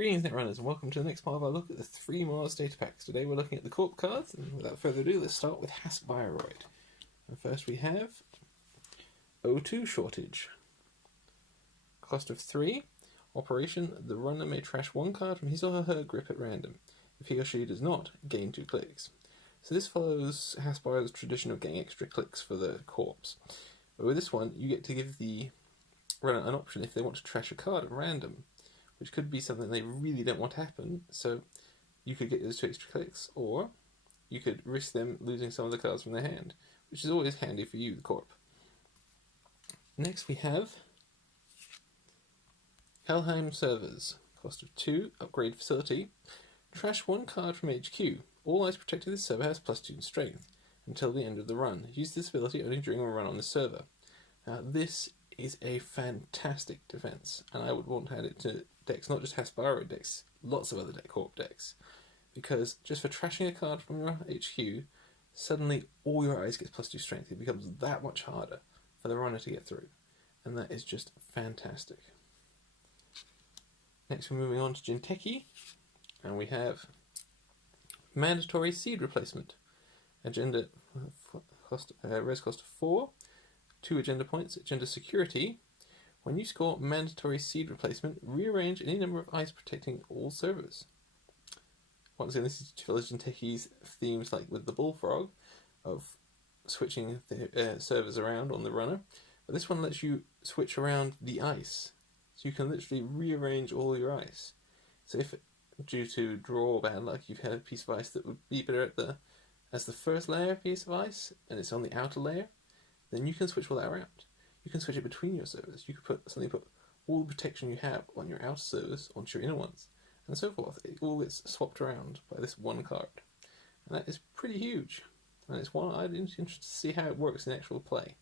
Greetings Netrunners and welcome to the next part of our look at the 3 Mars Datapacks. Today we're looking at the corp cards, and without further ado let's start with Icebreaker. And first we have O2 shortage. Cost of 3. Operation: the runner may trash 1 card from his or her grip at random. If he or she does not, gain 2 clicks. So this follows Icebreaker's tradition of getting extra clicks for the corps. But with this one you get to give the runner an option if they want to trash a card at random, which could be something they really don't want to happen, so you could get those 2 extra clicks, or you could risk them losing some of the cards from their hand, which is always handy for you, the corp. Next we have Helheim Servers. Cost of 2, upgrade facility. Trash 1 card from HQ. All ice protected this server has +2 in strength until the end of the run. Use this ability only during a run on the server. Now this is a fantastic defense, and I would want to add it to decks, not just Icebreaker decks, lots of other corp decks, because just for trashing a card from your HQ, suddenly all your eyes gets +2 strength. It becomes that much harder for the runner to get through, and that is just fantastic. Next we're moving on to Jinteki, and we have mandatory seed replacement. Agenda cost, res cost of 4, 2 agenda points. Agenda security: when you score mandatory seed replacement, rearrange any number of ice protecting all servers. Once again, this is to follow Jinteki's themes, like with the bullfrog, of switching the servers around on the runner, but this one lets you switch around the ice, so you can literally rearrange all your ice. So if, due to draw or bad luck, you've had a piece of ice that would be better as the first layer piece of ice, and it's on the outer layer, then you can switch all that around. You can switch it between your servers. You could put all the protection you have on your outer servers onto your inner ones, and so forth. It all gets swapped around by this 1 card, and that is pretty huge. And it's one I'd be interested to see how it works in actual play,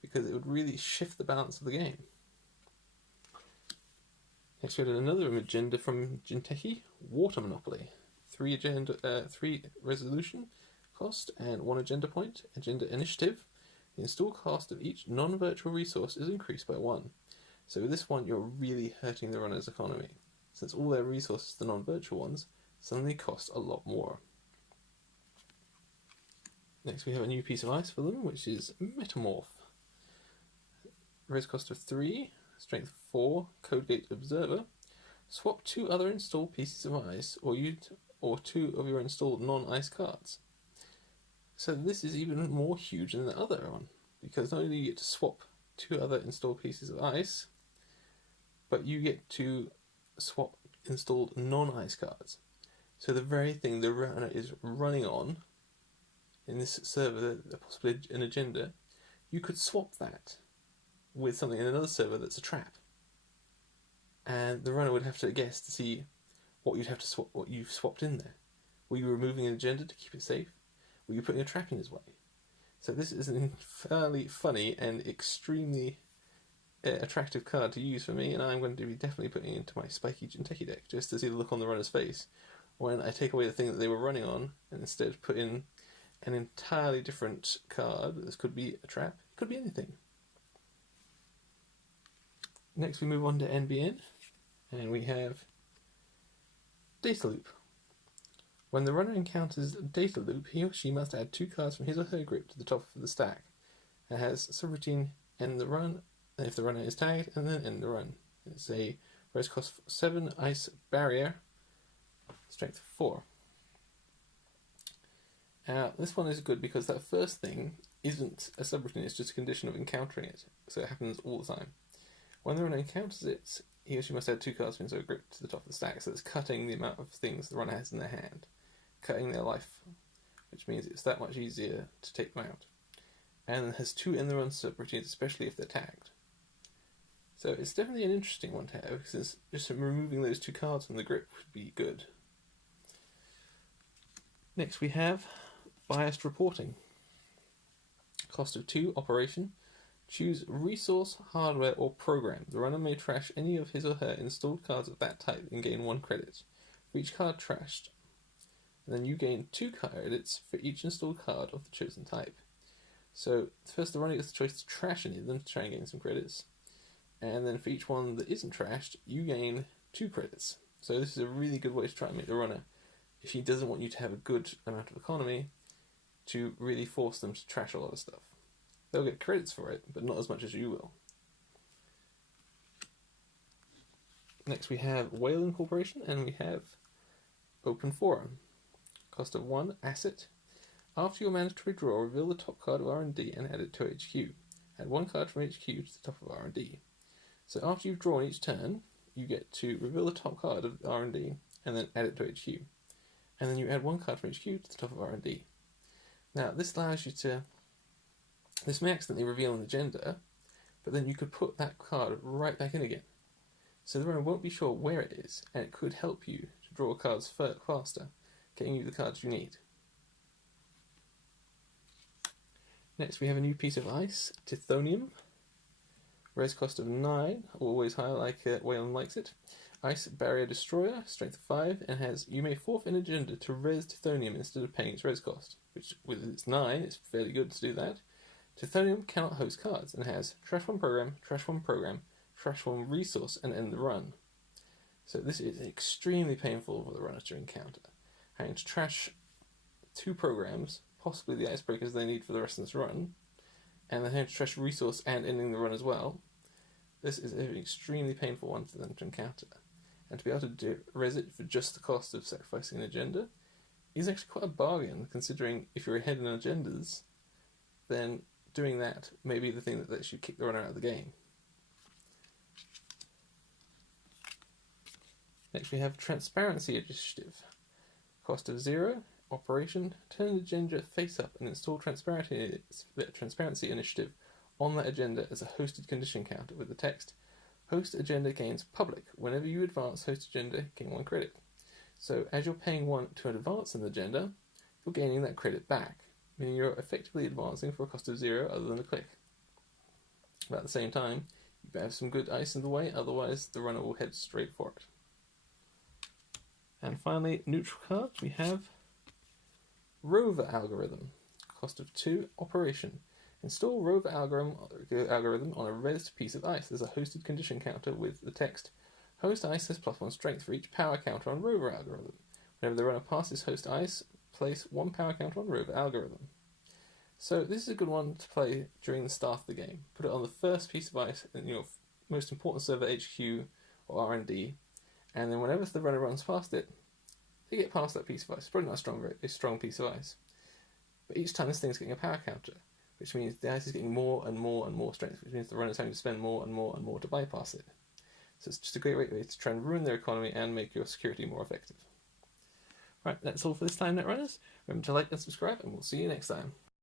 because it would really shift the balance of the game. Next we had another agenda from Jinteki: Water Monopoly. 3 resolution cost and 1 agenda point. Agenda initiative: the install cost of each non-virtual resource is increased by 1. So with this one, you're really hurting the runner's economy, since all their resources, the non-virtual ones, suddenly cost a lot more. Next we have a new piece of ice for them, which is Metamorph. Res cost of 3, strength 4, Codegate Observer. Swap 2 other installed pieces of ice, or 2 of your installed non-ice cards. So this is even more huge than the other one, because not only do you get to swap 2 other installed pieces of ice, but you get to swap installed non-ice cards. So the very thing the runner is running on in this server, possibly an agenda, you could swap that with something in another server that's a trap, and the runner would have to guess to see what you'd have to swap, what you've swapped in there. Were you removing an agenda to keep it safe? Were you putting a trap in his way? So this is a fairly funny and extremely attractive card to use for me, and I'm going to be definitely putting it into my spiky Jinteki deck, just to see the look on the runner's face when I take away the thing that they were running on, and instead put in an entirely different card. This could be a trap, it could be anything. Next we move on to NBN, and we have Data Loop. When the runner encounters Data Loop, he or she must add 2 cards from his or her grip to the top of the stack. It has subroutine end the run if the runner is tagged, and then end the run. It's a res cost 7, ice barrier, strength 4. Now this one is good because that first thing isn't a subroutine, it's just a condition of encountering it, so it happens all the time. When the runner encounters it, he or she must add 2 cards from his or her grip to the top of the stack, so it's cutting the amount of things the runner has in their hand, cutting their life, which means it's that much easier to take them out. And it has 2 in the run subroutines, especially if they're tagged. So it's definitely an interesting one to have, because just removing those 2 cards from the grip would be good. Next we have Biased Reporting. Cost of 2, operation. Choose resource, hardware, or program. The runner may trash any of his or her installed cards of that type and gain 1 credit for each card trashed. And then you gain 2 credits for each installed card of the chosen type. So first the runner gets the choice to trash any of them to try and gain some credits, and then for each one that isn't trashed, you gain 2 credits. So this is a really good way to try and make the runner, if he doesn't want you to have a good amount of economy, to really force them to trash a lot of stuff. They'll get credits for it, but not as much as you will. Next we have Whale Incorporation, and we have Open Forum. Cost of 1 asset. After your mandatory draw, reveal the top card of R&D and add it to HQ. Add 1 card from HQ to the top of R&D. So after you've drawn each turn, you get to reveal the top card of R&D and then add it to HQ. And then you add 1 card from HQ to the top of R&D. Now this allows you to... This may accidentally reveal an agenda, but then you could put that card right back in again. So the runner won't be sure where it is, and it could help you to draw cards faster, getting you the cards you need. Next we have a new piece of ice, Tithonium. Res cost of 9, always high like Whalen likes it. Ice Barrier Destroyer, strength of 5, and has you may forfeit an agenda to res Tithonium instead of paying its res cost, which with its 9 is fairly good to do that. Tithonium cannot host cards and has trash 1 program, trash 1 program, trash 1 resource, and end the run. So this is extremely painful for the runner to encounter. Having to trash 2 programs, possibly the Icebreakers they need for the rest of this run, and then having to trash resource and ending the run as well. This is an extremely painful one for them to encounter. And to be able to res it for just the cost of sacrificing an agenda is actually quite a bargain, considering if you're ahead in agendas, then doing that may be the thing that lets you kick the runner out of the game. Next we have Transparency Initiative. Cost of 0, operation, turn an agenda face up and install Transparency Initiative on that agenda as a hosted condition counter with the text, host agenda gains public. Whenever you advance host agenda, gain 1 credit. So as you're paying 1 to advance an agenda, you're gaining that credit back, meaning you're effectively advancing for a cost of 0 other than a click. But at the same time, you better have some good ice in the way, otherwise the runner will head straight for it. And finally, neutral cards, we have Rover Algorithm. Cost of 2, operation. Install Rover algorithm on a res piece of ice as a hosted condition counter with the text, host ice has +1 strength for each power counter on Rover algorithm. Whenever the runner passes host ice, place 1 power counter on Rover algorithm. So this is a good one to play during the start of the game. Put it on the first piece of ice in your most important server HQ or R&D, and then whenever the runner runs past it, they get past that piece of ice. It's probably not a strong piece of ice. But each time this thing's getting a power counter, which means the ice is getting more and more and more strength, which means the runner's having to spend more and more and more to bypass it. So it's just a great way to try and ruin their economy and make your security more effective. Right, that's all for this time, Netrunners. Remember to like and subscribe, and we'll see you next time.